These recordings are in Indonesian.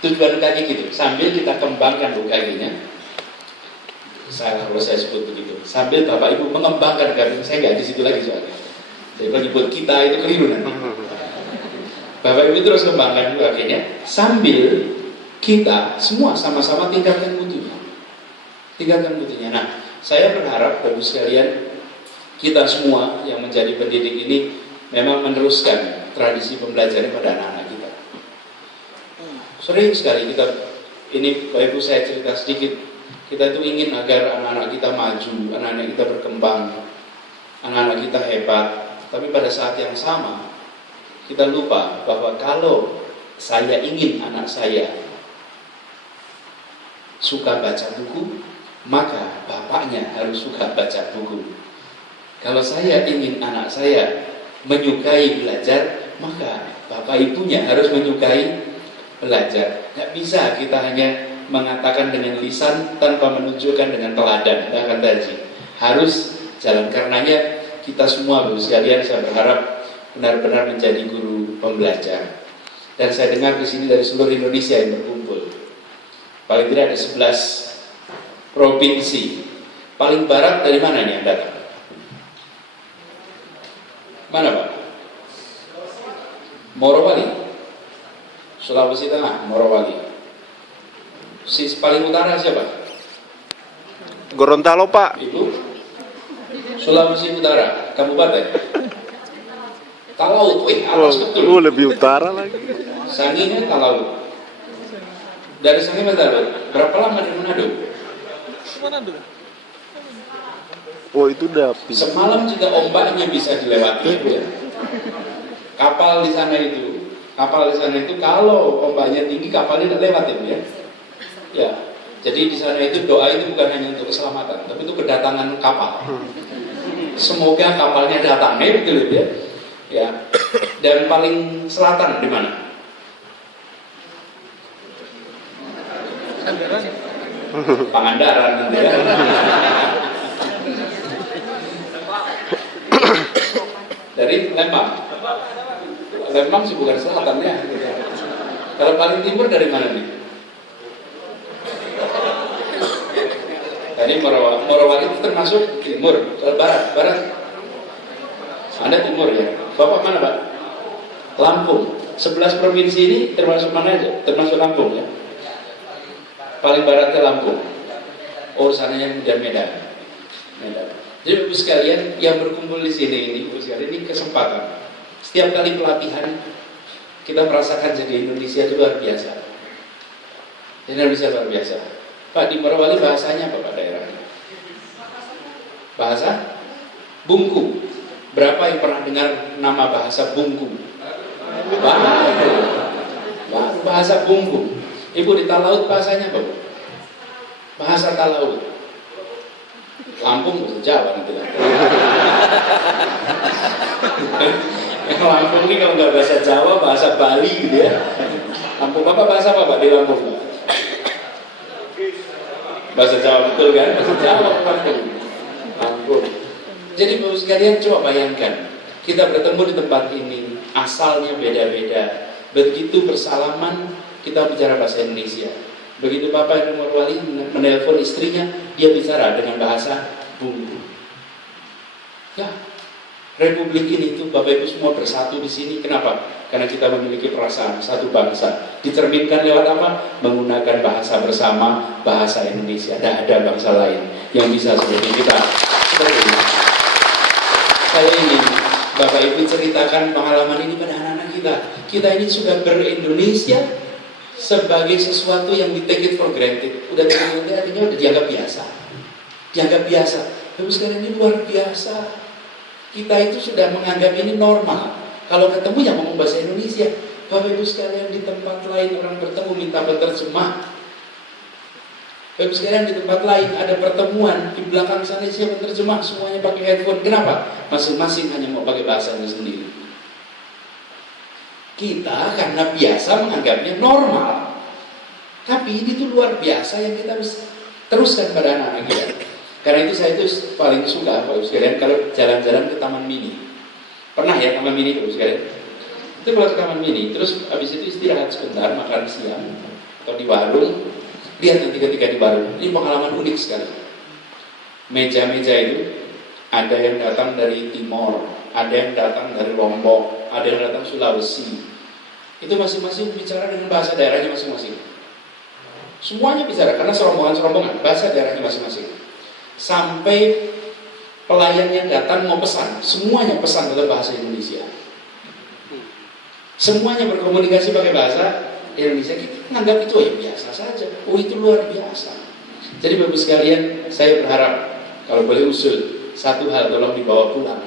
Tujuan UKG gitu, sambil kita kembangkan UKG-nya. Kalau saya sebut begitu, sambil Bapak Ibu mengembangkan UKG, saya nggak di situ lagi soalnya. Jadi kalau nyebut kita itu keliru nanti. Bapak Ibu terus kembangkan UKG-nya, sambil kita semua sama-sama tingkatkan mutunya. Tingkatkan mutunya. Nah, saya berharap Bapak sekalian, kita semua yang menjadi pendidik ini memang meneruskan tradisi pembelajaran pada anak-anak kita. Sering sekali kita, ini Bapak Ibu saya cerita sedikit, kita itu ingin agar anak-anak kita maju, anak-anak kita berkembang, anak-anak kita hebat. Tapi pada saat yang sama, kita lupa bahwa kalau saya ingin anak saya suka baca buku, maka bapaknya harus suka baca buku. Kalau saya ingin anak saya menyukai belajar, maka bapak ibunya harus menyukai belajar. Tidak bisa kita hanya mengatakan dengan lisan tanpa menunjukkan dengan teladan. Tidak akan terjadi. Harus jalan. Karenanya kita semua, Bapak sekalian, saya berharap benar-benar menjadi guru pembelajar. Dan saya dengar di sini dari seluruh Indonesia yang berkumpul. Paling tidak ada 11 provinsi. Paling barat dari mana nih yang datang? Mana Pak? Morowali, Sulawesi Tengah, Morowali. Paling utara siapa? Gorontalo Pak. Ibu? Sulawesi Utara, kabupaten. Talaut, atas betul. Lebih utara lagi. Sanginya Talaut. Dari Sangi Manado, berapa lama di Manado? Manado. Oh itu udah Semalam juga ombaknya bisa dilewati, ya. Kapal di sana itu kalau ombaknya tinggi kapalnya tidak lewat ya. Ya. Jadi di sana itu doa itu bukan hanya untuk keselamatan, tapi itu kedatangan kapal. Semoga kapalnya datang, betul ya. Ya. Dan paling selatan di mana? Pangandaran ya. Dari Lembang sih bukan selatan ya. Kalau paling timur dari mana nih? Tadi Morowali itu termasuk timur, barat. Anda timur ya. Bapak mana Pak? Lampung. 11 provinsi ini termasuk mana aja? Termasuk Lampung ya. Paling baratnya Lampung. Urusannya kemudian Medan. Jadi Bapak sekalian yang berkumpul di sini ini, Bapak sekalian, ini kesempatan. Setiap kali pelatihan kita merasakan jadi Indonesia itu luar biasa. Indonesia luar biasa. Pak, di Morowali bahasanya apa Pak daerahnya? Bahasa Bungku. Berapa yang pernah dengar nama bahasa Bungku? Bahasa Bungku. Ibu di Talaut bahasanya apa? Bahasa Talaut. Lampung bahasa Jawa nanti lah. Lampung ini kalau nggak bahasa Jawa, bahasa Bali gitu ya. Lampung Bapak bahasa apa Pak di Lampung? Bahasa Jawa betul kan? Bahasa Jawa Lampung. Jadi Bapak sekalian coba bayangkan, kita bertemu di tempat ini, asalnya beda-beda. Begitu bersalaman, kita bicara bahasa Indonesia. Begitu Bapak yang Morowali menelpon istrinya, dia bicara dengan bahasa Bungku. Ya, Republik ini tuh Bapak Ibu semua bersatu di sini. Kenapa? Karena kita memiliki perasaan satu bangsa. Dicerminkan lewat apa? Menggunakan bahasa bersama, bahasa Indonesia. Tidak ada bangsa lain yang bisa seperti kita. Seperti ini. Saya ingin Bapak Ibu ceritakan pengalaman ini pada anak-anak kita. Kita ini sudah ber-Indonesia sebagai sesuatu yang di take it for granted. Udah artinya udah dianggap biasa. Dianggap biasa. Bapak sekalian ini luar biasa. Kita itu sudah menganggap ini normal. Kalau ketemu yang ngomong bahasa Indonesia, Bapak Ibu sekalian di tempat lain orang bertemu minta penerjemah. Bapak Ibu sekalian di tempat lain ada pertemuan di belakang sana siapa penerjemah, semuanya pakai headphone. Kenapa? Masing-masing hanya mau pakai bahasanya sendiri. Kita karena biasa menganggapnya normal. Tapi ini tuh luar biasa yang kita harus teruskan pada anak-anak kita. Karena itu saya itu paling suka Bapak Ibu sekalian kalau jalan-jalan ke Taman Mini. Pernah ya Taman Mini Bapak Ibu sekalian? Itu kalau ke Taman Mini, terus habis itu istirahat sebentar, makan siang. atau di warung, lihat nanti ketika di warung, ini pengalaman unik sekali. Meja-meja itu ada yang datang dari Timor, ada yang datang dari Lombok, ada yang datang Sulawesi. Itu masing-masing bicara dengan bahasa daerahnya masing-masing. Semuanya bicara karena serombongan-serombongan, bahasa daerahnya masing-masing. Sampai pelayan yang datang mau pesan, semuanya pesan dalam bahasa Indonesia. Semuanya berkomunikasi pakai bahasa Indonesia. Kita menganggap itu ya biasa saja. Oh, itu luar biasa. Jadi Bapak sekalian, saya berharap kalau boleh usul satu hal, tolong dibawa pulang.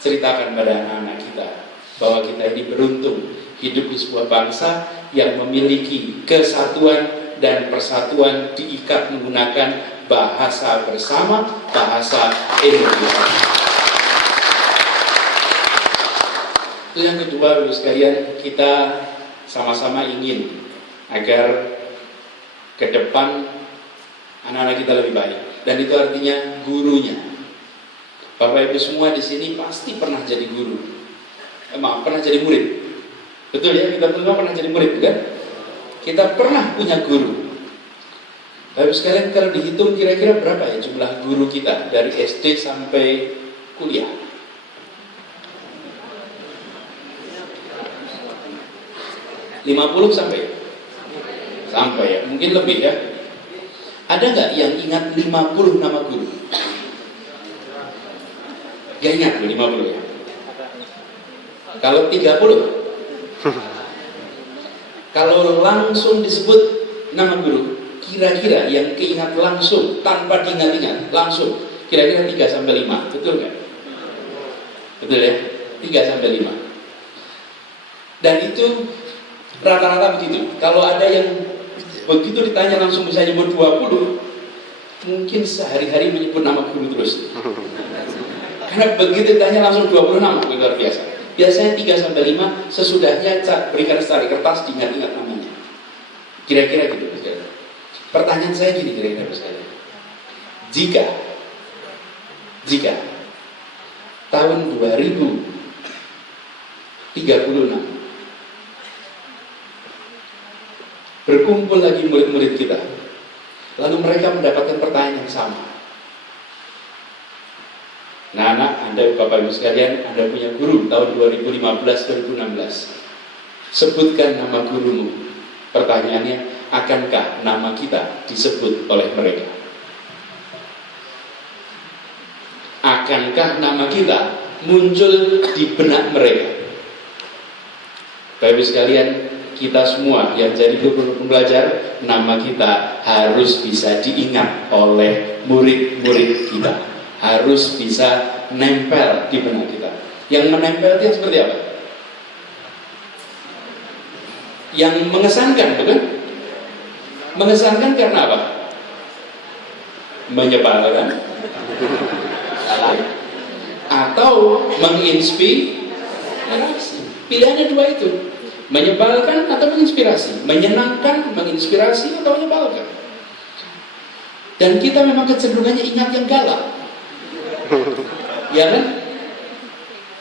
Ceritakan pada anak-anak kita bahwa kita ini beruntung hidup di sebuah bangsa yang memiliki kesatuan dan persatuan diikat menggunakan bahasa bersama, bahasa Indonesia. Itu yang kedua, Bapak sekalian, kita sama-sama ingin agar ke depan anak-anak kita lebih baik, dan itu artinya gurunya. Bapak Ibu semua di sini pasti pernah jadi guru, pernah jadi murid, betul ya? Kita semua pernah jadi murid, kan? Kita pernah punya guru. Bapak Ibu sekalian, kalau dihitung kira-kira berapa ya jumlah guru kita dari SD sampai kuliah? 50 sampai ya, mungkin lebih ya. Ada nggak yang ingat 50 nama guru? Gak ingat 50 ya? Kalau 30? Kalau langsung disebut nama guru, kira-kira yang keingat langsung tanpa diingat-ingat langsung, kira-kira 3 sampai 5, betul nggak? Betul ya? 3 sampai 5. Dan itu rata-rata begitu. Kalau ada yang begitu ditanya langsung bisa nyebut 20, mungkin sehari-hari menyebut nama guru terus. Karena begitu ditanya langsung 20 nama, luar biasa. Biasanya 3 sampai 5, sesudahnya berikan secari kertas, diingat-ingat namanya. Kira-kira gitu. Pertanyaan saya gini kira-kira sekalian. Jika tahun 2036 berkumpul lagi murid-murid kita, lalu mereka mendapatkan pertanyaan yang sama. Nah, anak, Anda, Bapak Ibu sekalian, Anda punya guru tahun 2015-2016. Sebutkan nama gurumu. Pertanyaannya, akankah nama kita disebut oleh mereka? Akankah nama kita muncul di benak mereka? Bapak Ibu sekalian, kita semua yang jadi guru pembelajar, nama kita harus bisa diingat oleh murid-murid kita, harus bisa nempel di benak kita. Yang menempel itu seperti apa? Yang mengesankan, bukan? Mengesankan karena apa? Menyebalkan, atau menginspirasi. Pilihannya dua itu. Menyebalkan atau menginspirasi, menyenangkan, menginspirasi atau menyebalkan. Dan kita memang kecenderungannya ingat yang galak, ya kan?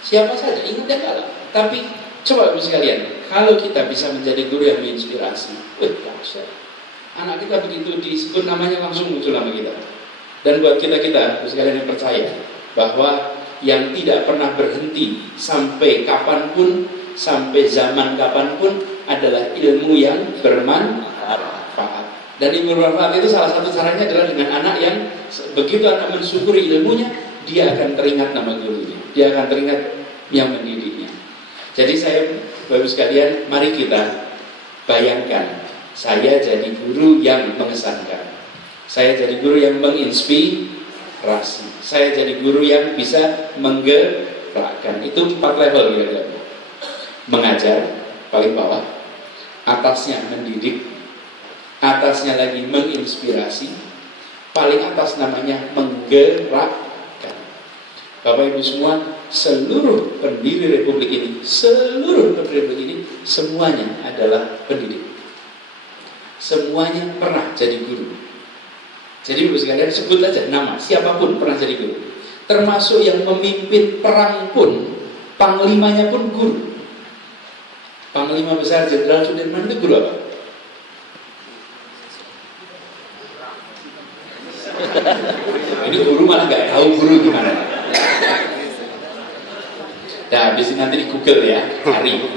Siapa saja ingat yang galak. Tapi coba Ibu sekalian, kalau kita bisa menjadi guru yang menginspirasi, dahsyat. Anak kita begitu disebut namanya langsung muncul nama kita. Dan buat kita Ibu sekalian yang percaya bahwa yang tidak pernah berhenti sampai kapanpun, sampai zaman kapanpun adalah ilmu yang bermanfaat. Dan ilmu bermanfaat itu salah satu caranya adalah dengan anak yang begitu anak mensyukuri ilmunya, dia akan teringat nama gurunya, dia akan teringat yang mendidiknya. Jadi saya, Bapak sekalian, mari kita bayangkan, saya jadi guru yang mengesankan, saya jadi guru yang menginspirasi, saya jadi guru yang bisa menggerakkan. Itu 4 level kira-kira. Mengajar paling bawah, atasnya mendidik, atasnya lagi menginspirasi, paling atas namanya menggerakkan. Bapak Ibu semua, seluruh pendiri Republik ini, semuanya adalah pendidik. Semuanya pernah jadi guru. Jadi Ibu sekalian, sebut aja nama siapapun pernah jadi guru. Termasuk yang memimpin perang pun, panglimanya pun guru. Panglima Besar Jenderal Sudirman itu guru apa? habis ini nanti di Google ya, cari.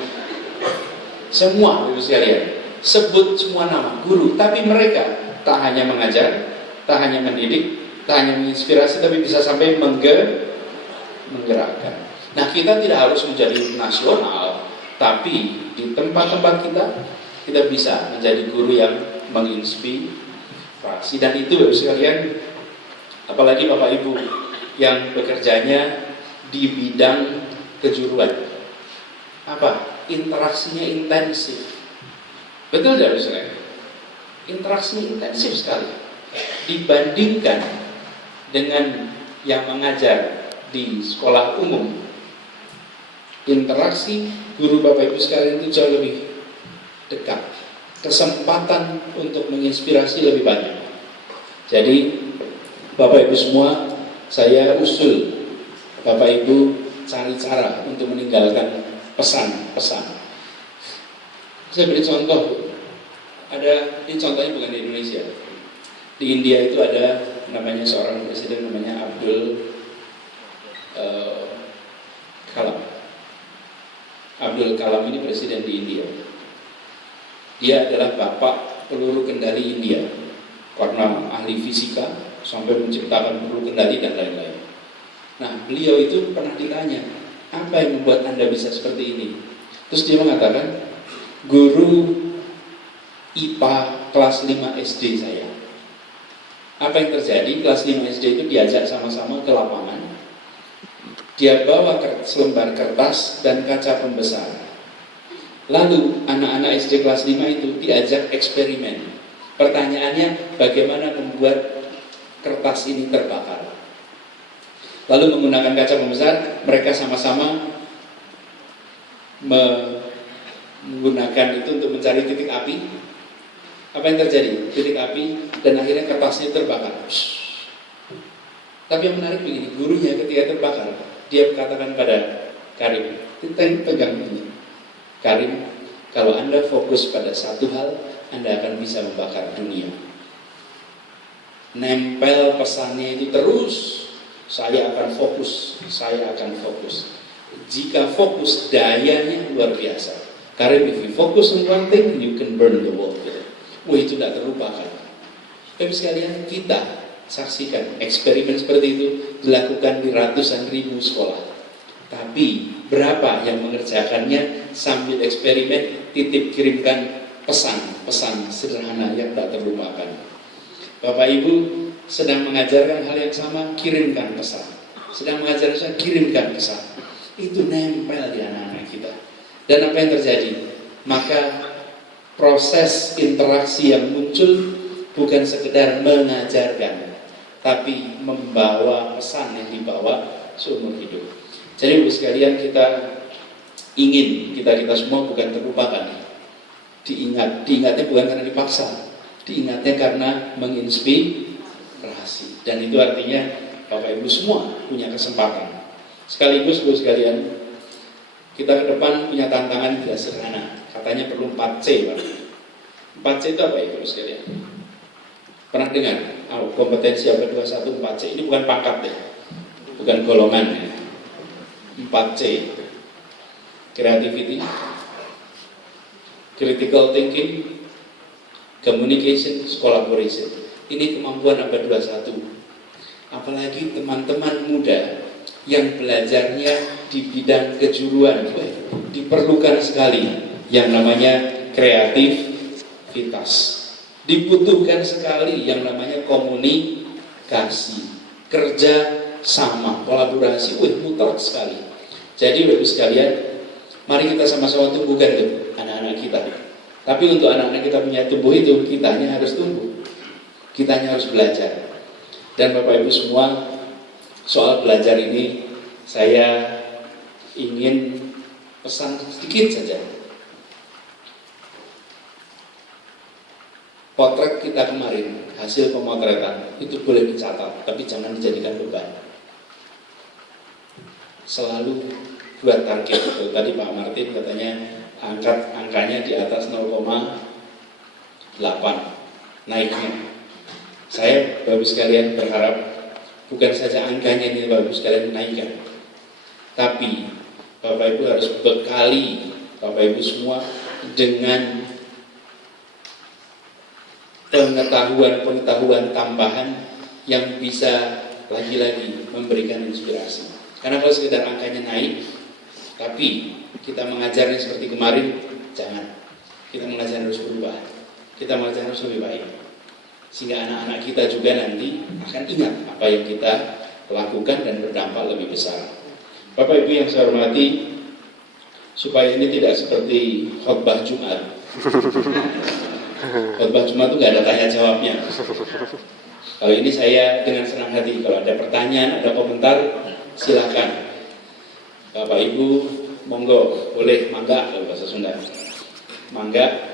Semua Ibu sekalian, sebut semua nama guru, tapi mereka tak hanya mengajar, tak hanya mendidik, tak hanya menginspirasi, tapi bisa sampai menggerakkan. Nah, kita tidak harus menjadi nasional, tapi di tempat-tempat kita bisa menjadi guru yang menginspirasi. Dan itu Bapak sekalian, apalagi Bapak Ibu yang bekerjanya di bidang kejuruan, apa? Interaksinya intensif. Betul tidak Bapak sekalian? Interaksinya intensif sekali dibandingkan dengan yang mengajar di sekolah umum. Interaksi guru Bapak Ibu sekalian itu jauh lebih dekat, kesempatan untuk menginspirasi lebih banyak. Jadi Bapak Ibu semua, saya usul Bapak Ibu cari cara untuk meninggalkan pesan-pesan. Saya beri contoh, ini contohnya bukan di Indonesia. Di India itu ada namanya seorang presiden namanya Abdul Kalam. Abdul Kalam ini presiden di India. Dia adalah bapak peluru kendali India karena ahli fisika sampai menciptakan peluru kendali dan lain-lain. Nah, beliau itu pernah ditanya, apa yang membuat Anda bisa seperti ini? Terus dia mengatakan, guru IPA kelas 5 SD saya. Apa yang terjadi? Kelas 5 SD itu diajak sama-sama ke lapangan. Dia bawa selembar kertas dan kaca pembesar. Lalu anak-anak SD kelas 5 itu diajak eksperimen. Pertanyaannya, bagaimana membuat kertas ini terbakar? Lalu menggunakan kaca pembesar, mereka sama-sama menggunakan itu untuk mencari titik api. Apa yang terjadi? Titik api dan akhirnya kertasnya terbakar. Tapi yang menarik begini, gurunya ketika terbakar, dia katakan pada Karim, pegang ini, Karim, kalau Anda fokus pada satu hal, Anda akan bisa membakar dunia. Nempel pesannya itu terus, saya akan fokus, saya akan fokus. Jika fokus, dayanya luar biasa. Karim, if you focus on one thing, you can burn the world. Wah, itu tidak terlupakan. Tapi sekalian, kita saksikan eksperimen seperti itu dilakukan di ratusan ribu sekolah. Tapi berapa yang mengerjakannya sambil eksperimen titip kirimkan pesan-pesan sederhana yang tak terlupakan. Bapak Ibu sedang mengajarkan hal yang sama, kirimkan pesan. Sedang mengajarkan, kirimkan pesan. Itu nempel di anak-anak kita. Dan apa yang terjadi? Maka proses interaksi yang muncul bukan sekedar mengajarkan, tapi membawa pesan yang dibawa seumur hidup. Jadi Ibu sekalian, kita ingin kita semua bukan terlupakan. Diingatnya bukan karena dipaksa, diingatnya karena menginspirasi. Dan itu artinya Bapak Ibu semua punya kesempatan. Sekaligus Ibu sekalian, kita ke depan punya tantangan tidak sederhana. Katanya perlu 4C, Pak. 4C itu apa Ibu sekalian? Pernah dengar? Kompetensi abad 21 4C. Ini bukan pangkat ya, bukan golongan ya. 4C. Creativity, critical thinking, communication, collaboration. Ini kemampuan abad 21. Apalagi teman-teman muda yang belajarnya di bidang kejuruan, diperlukan sekali yang namanya kreativitas. Dibutuhkan sekali yang namanya komunikasi, kerja sama, kolaborasi, mutlak sekali. Jadi Bapak sekalian, mari kita sama-sama tumbuhkan itu anak-anak kita. Tapi untuk anak-anak kita punya tumbuh itu, kitanya harus tumbuh, kitanya harus belajar. Dan Bapak Ibu semua, soal belajar ini saya ingin pesan sedikit saja. Potret kita kemarin, hasil pemotretan itu boleh dicatat, tapi jangan dijadikan beban. Selalu buat target itu. Tadi Pak Martin katanya angkanya di atas 0,8 naiknya. Saya Bapak sekalian berharap bukan saja angkanya ini Bapak sekalian naikkan, tapi Bapak Ibu harus bekali Bapak Ibu semua dengan pengetahuan tambahan yang bisa lagi-lagi memberikan inspirasi. Karena kalau sekedar angkanya naik, tapi kita mengajarnya seperti kemarin, jangan. Kita mengajar harus berubah. Kita mengajar harus lebih baik. Sehingga anak-anak kita juga nanti akan ingat apa yang kita lakukan dan berdampak lebih besar. Bapak Ibu yang saya hormati, supaya ini tidak seperti khotbah Jumat. Khotbah Jumat itu nggak ada tanya jawabnya. Kalau ini saya dengan senang hati. Kalau ada pertanyaan, ada komentar, silakan. Bapak Ibu, monggo, boleh, mangga kalau bahasa Sunda. Mangga,